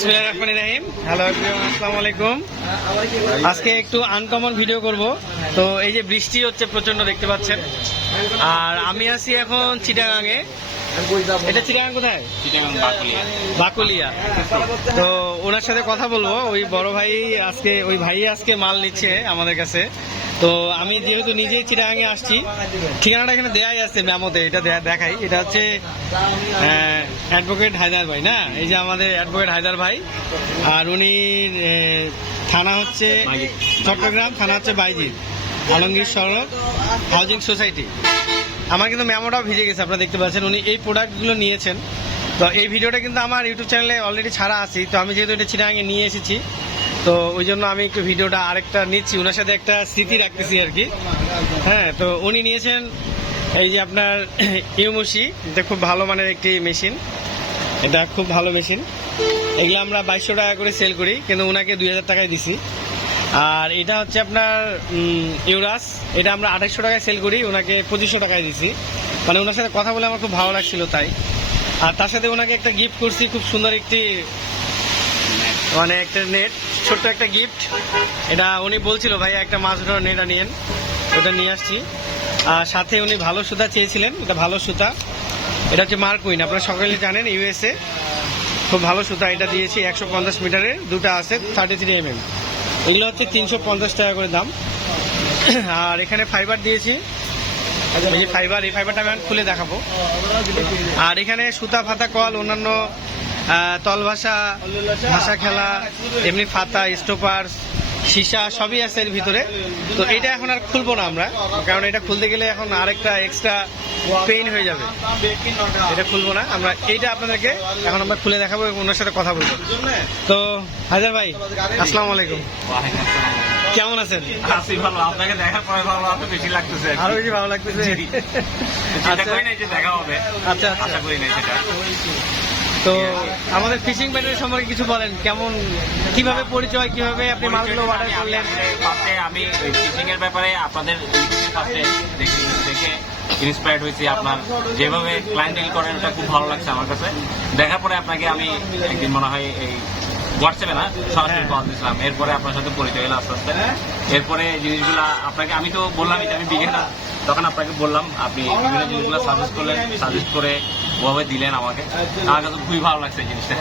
বিসমিল্লাহির রহমানির রহিম। Hello everyone, আসসালামু আলাইকুম। আজকে একটু আনকমন ভিডিও করব। তো এই যে বৃষ্টি হচ্ছে প্রচন্ড, দেখতে পাচ্ছেন। আর আমি আছি এখন চিটাগাঙে। এটা চিটাগাং কোথায়? চিটাগাং বাকুলিয়া। তো ওনার সাথে কথা বলবো। ওই বড় ভাই আজকে, ওই ভাই আজকে মাল নিচ্ছে আমাদের কাছে। তো আমি যেহেতু নিজেই চিটাগাঙে আসছি, ঠিকানাটা এখানে দেয়াই আছে মেমোতে, এটা দেখাই। এটা হচ্ছে অ্যাডভোকেট হায়দার ভাই, না? এই যে আমাদের অ্যাডভোকেট হায়দার ভাই। আর উনি থানা হচ্ছে চট্টগ্রাম, থানা হচ্ছে বাইজিৎ, আলমগীর সড়ক, হাউজিং সোসাইটি। আমার কিন্তু মেমোটাও ভিজে গেছে, আপনারা দেখতে পাচ্ছেন। উনি এই প্রোডাক্টগুলো নিয়েছেন। তো এই ভিডিওটা কিন্তু আমার ইউটিউব চ্যানেলে অলরেডি ছাড়া আছি। তো আমি যেহেতু এটা চিটাগাঙে নিয়ে এসেছি, তো ওই জন্য আমি একটু ভিডিওটা আরেকটা নিচ্ছি, ওনার সাথে একটা স্মৃতি রাখতেছি আর কি। হ্যাঁ, তো উনি নিয়েছেন এই যে আপনার ইউমুশি। এটা খুব ভালো মানের একটি মেশিন, এটা খুব ভালো মেশিন। এগুলো আমরা 2200 টাকা করে সেল করি, কিন্তু ওনাকে 2000 টাকায় দিছি। আর এটা হচ্ছে আপনার ইউরাস, এটা আমরা 2800 টাকায় সেল করি, ওনাকে 2500 টাকায় দিছি। মানে ওনার সাথে কথা বলে আমার খুব ভালো লাগছিল তাই। আর তার সাথে ওনাকে একটা গিফট করছি, খুব সুন্দর একটি, মানে একটা নেট, ছোট্ট একটা গিফট। এটা উনি বলছিল ভাই একটা মাছ ধরার নেট আনিয়েন, ওটা নিয়ে আসছি। আর সাথে উনি ভালো সুতা চেয়েছিলেন, এটা ভালো সুতা। এটা হচ্ছে মার্কুইন, আপনারা সকলে জানেন, ইউএসএ। খুব ভালো সুতা, এটা দিয়েছি 150 মিটারের, দুটা আছে 33 mm। এগুলো হচ্ছে 350 টাকা করে দাম। আর এখানে ফাইবার দিয়েছি, এই যে ফাইবার, এই ফাইবারটা আমি খুলে দেখাবো। আর এখানে সুতা, ফাতা, কল, অন্যান্য তল ভাষা, ভাষা খেলা, এমনি ফাতা, স্টোপার, সীসা সবই আছে এর ভিতরে। তো এটা এখন আর খুলবো না আমরা, কারণ এটা খুলতে গেলে এখন আরেকটা এক্সট্রা পেইন হয়ে যাবে। এটা খুলবো না আমরা, এইটা আপনাদেরকে এখন আমরা খুলে দেখাবো এবং ওনার সাথে কথা বলবো। তো হায়দার ভাই, আসসালামু আলাইকুম, কেমন আছেন? আছি ভালো, আপনাকে দেখার পরে ভালো, আরো বেশি লাগতেছে, আরো বেশি ভালো লাগতেছে। আশা করি নাই যে দেখা হবে। আচ্ছা, আশা করি নাই সেটা। তো আমাদের ফিশিং ব্যাটারি সম্পর্কে কিছু বলেন, কেমন, কিভাবে পরিচয়, কিভাবে আপনি মালগুলো অর্ডার করলেন? ফার্স্টে আমি ফিশিং এর ব্যাপারে আপনাদের ফার্স্টে দেখে ইন্সপায়ার্ড হয়েছি। আপনার যেভাবে ক্লায়েন্ট ডিল করেন ওটা খুব ভালো লাগছে আমার কাছে। দেখার পরে আপনাকে আমি একদিন মনে হয় এই হোয়াটসঅ্যাপে না সরাসরি কল দিয়েছিলাম, এরপরে আপনার সাথে পরিচয় হলো আস্তে আস্তে। এরপরে জিনিসগুলো আপনাকে আমি তো বললামই যে আমি বিগিনার, তখন আপনাকে বললাম, আপনি বিভিন্ন জিনিসগুলো সাজেস্ট করলেন, সাজেস্ট করে ওভাবে দিলেন আমাকে। আমার কাছে খুবই ভালো লাগছে জিনিসটা।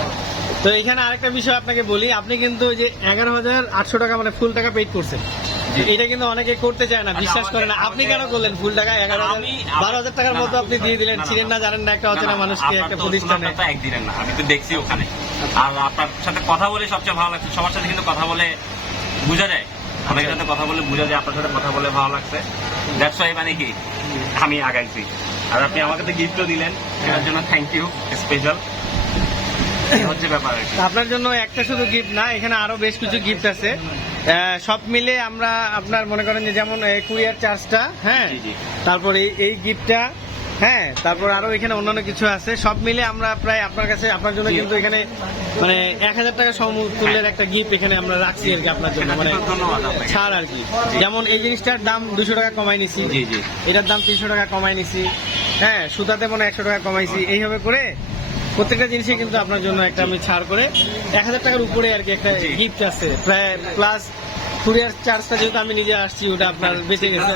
তো এখানে আরেকটা বিষয় আপনাকে বলি, আপনি কিন্তু যে 11,800 টাকা মানে ফুল টাকা পেড করছেন, এটা কিন্তু অনেকে করতে চায় না, বিশ্বাস করে না। আপনি কেন করলেন ফুল টাকা? 12,000 টাকার মতো আপনি দিয়ে দিলেন, ছিলেন না, জানেন না, একটা হচ্ছে না মানুষকে, একটা প্রতিষ্ঠানে। একদিনের না, আমি তো দেখছি ওখানে। আর আপনার সাথে কথা বলে সবচেয়ে ভালো লাগছে। সবার সাথে কিন্তু কথা বলে বোঝা যায়, অনেকের সাথে কথা বলে বোঝা যায়। আপনার সাথে কথা বলে ভালো লাগছে, দ্যাটস ওয়াই মানে কি আমি আগাইছি। আর আপনি আমাকে তো গিফটও দিলেন, এটার জন্য থ্যাংক ইউ স্পেশাল। হচ্ছে ব্যাপার আর কি। আপনার জন্য একটা শুধু গিফট না, এখানে আরো বেশ কিছু গিফট আছে। সব মিলে আমরা আপনার মনে করেন যে যেমন কুরিয়ার চার্জটা, হ্যাঁ, তারপর এই গিফটটা, হ্যাঁ, তারপর আরো এখানে অন্যান্য কিছু আছে। সব মিলে আমরা প্রায় আপনার কাছে, আপনার জন্য কিন্তু এখানে মানে 1000 টাকা সমতুল্যের একটা গিফট এখানে আমরা রাখছি আর কি আপনার জন্য, মানে ছাড় আর কি। যেমন এই জিনিসটার দাম 200 টাকা কমাই নিছি, এটার দাম 300 টাকা কমাই নিছি, হ্যাঁ, সুতাতে মনে 100 টাকা কমাইছি। এইভাবে করে প্রত্যেকটা জিনিসে কিন্তু আপনার জন্য একটা আমি ছাড় করে 1000 টাকার উপরে আর কি একটা গিফট আছে প্রায়। প্লাস কুরিয়ার চার্জটা যেহেতু আমি নিজে আসছি, ওটা আপনার বেঁচে গেছে।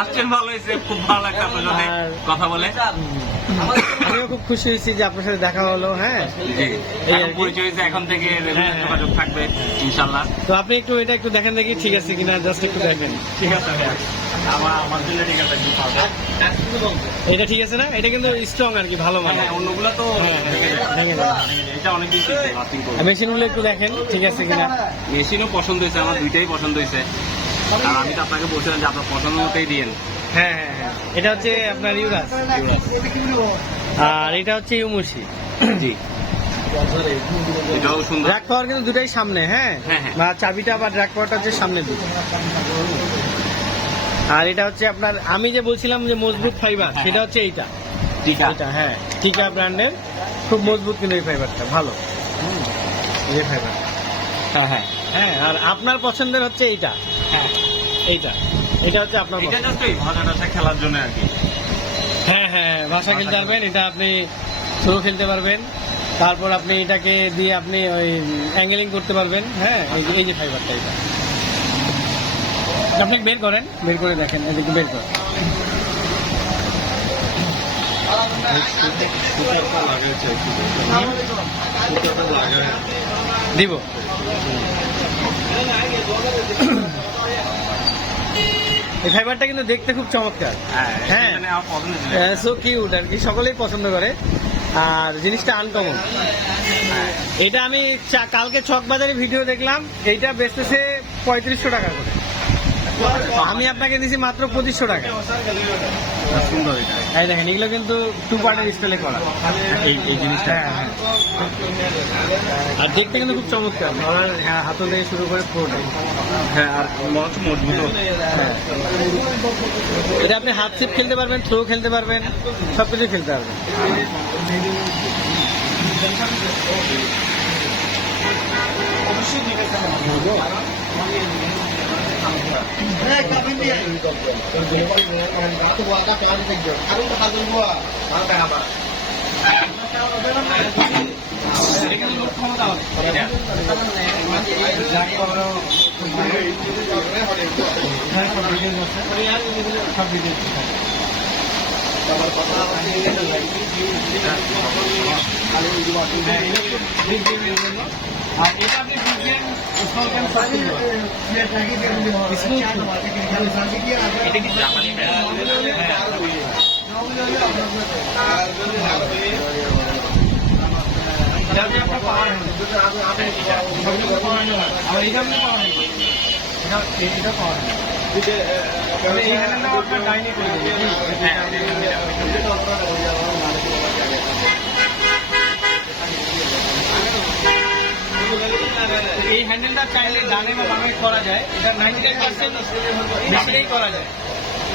আসছেন, ভালো হয়েছে, খুব ভালো লাগছে আপনার সাথে কথা বলে। আমিও খুব খুশি হয়েছি যে আপনার সাথে দেখা হলো। হ্যাঁ, পরিচয় হয়েছে, এখন থেকে যোগাযোগ থাকবে ইনশাল্লাহ। তো আপনি একটু এটা একটু দেখেন দেখি, ঠিক আছে কিনা, জাস্ট একটু দেখেন। ঠিক আছে, আমার জন্য ঠিক আছে। এটা ঠিক আছে না? এটা কিন্তু স্ট্রং আর কি, ভালো মানে। অন্যগুলো তো এটা অনেকদিন মেশিনগুলো একটু দেখেন ঠিক আছে কিনা। মেশিনও পছন্দ হয়েছে আমার, দুইটাই পছন্দ হয়েছে। আর আমি তো আপনাকে বলছিলাম যে আপনার পছন্দ মতোই দিয়েন। হ্যাঁ হ্যাঁ হ্যাঁ, এটা হচ্ছে আপনার ইউরাস, আর এটা হচ্ছে ইউমুশি। জি, এটাও সুন্দর। ড্রাগ পাওয়ার কিন্তু দুটাই সামনে, হ্যাঁ, বা চাবিটা বা ড্রাগ পাওয়ারটা হচ্ছে সামনে দিকে। আর এটা হচ্ছে আপনার, আমি যে বলছিলাম যে মজবুত ফাইবার, সেটা হচ্ছে এইটা, এটা, হ্যাঁ, টিকা ব্র্যান্ডের, খুব মজবুত কিন্তু এই ফাইবারটা, ভালো এই ফাইবার। হ্যাঁ হ্যাঁ হ্যাঁ, আর আপনার পছন্দের হচ্ছে এইটা, এইটা, এটা হচ্ছে আপনার ভাষা খেলার জন্য আর কি। হ্যাঁ হ্যাঁ, ভাষা খেলতে পারবেন, এটা আপনি থ্রো খেলতে পারবেন, তারপর আপনি এটাকে দিয়ে আপনি ওই অ্যাঙ্গেলিং করতে পারবেন। হ্যাঁ, এই যে ফাইবারটা এটা আপনি বের করেন, বের করে দেখেন, এদিকে বের করেন। দিব এই ফাইবারটা কিন্তু দেখতে খুব চমৎকার। হ্যাঁ, মানে আমার পছন্দ ছিল। সো কিউট আর কি, সকলেই পছন্দ করে। আর জিনিসটা আনকমন। এটা আমি কালকে চকবাজারে ভিডিও দেখলাম, এইটা বেচতেছে 3500 টাকা করে, আমি আপনাকে দিছি মাত্র 2500 টাকা। সুন্দর এটা। এই দেখেন, এগুলো কিন্তু 2 পার্টের স্টাইলে করা এই জিনিসটা। হ্যাঁ, আর দেখতে কিন্তু খুব চমৎকার, ধরার হাতল থেকে শুরু করে পুরোটাই। হ্যাঁ, আর মনে হচ্ছে মজবুত। হ্যাঁ, এটা আপনি হাত সিপ খেলতে পারবেন, থ্রো খেলতে পারবেন, সবকিছু খেলতে পারবেন। আর এটা আপনি বুঝবেন, এটা কি জাপানি আপনার ডাইনি করে দেবে। এই হ্যান্ডেলটা চাইলে ডানে বা বামে করা যায়, এটা 99% মেশিনেই করা যায়।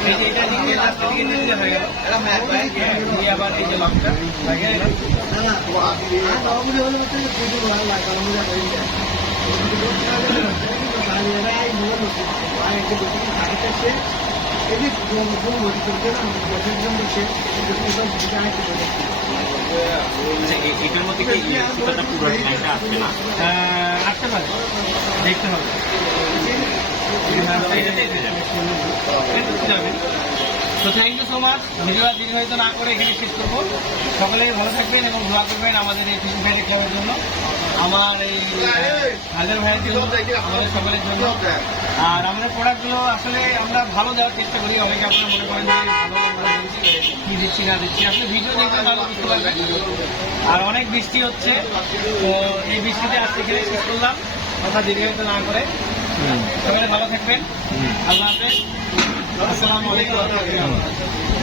এই যে এটা দিকে লাস্টের দিকে নিয়ে দিতে হয়ে গেল, দিয়ে আবার এই যে লকটা লাগে। এটার মধ্যে কি সুতাটা পুরো লাইনটা আসছে না? আসতে পারে, দেখতে হবে। তো thank you so much. Video দীর্ঘায়িত না করে এখানে শেষ করবো। সকলেই ভালো থাকবেন এবং দোয়া করবেন আমাদের এই ফিশিং ফ্রাইডে ক্লাবের জন্য, আমার এই হাজার ভাইয়ের জন্য, আমাদের সকলের জন্য। আর আমাদের প্রোডাক্টগুলো আসলে আমরা ভালো দেওয়ার চেষ্টা করি। অনেকে আপনারা মনে করেন যে ভালো কি দিচ্ছি না দিচ্ছি, আসলে ভিডিও দেখলে ভালো বুঝতে পারবেন। আর অনেক বৃষ্টি হচ্ছে, তো এই বৃষ্টিতে আজকে এখানে শেষ করলাম, কথা দীর্ঘায়িত না করে। সবাই ভালো থাকবেন। আল্লাহ হাফেজ। আসসালামু আলাইকুম।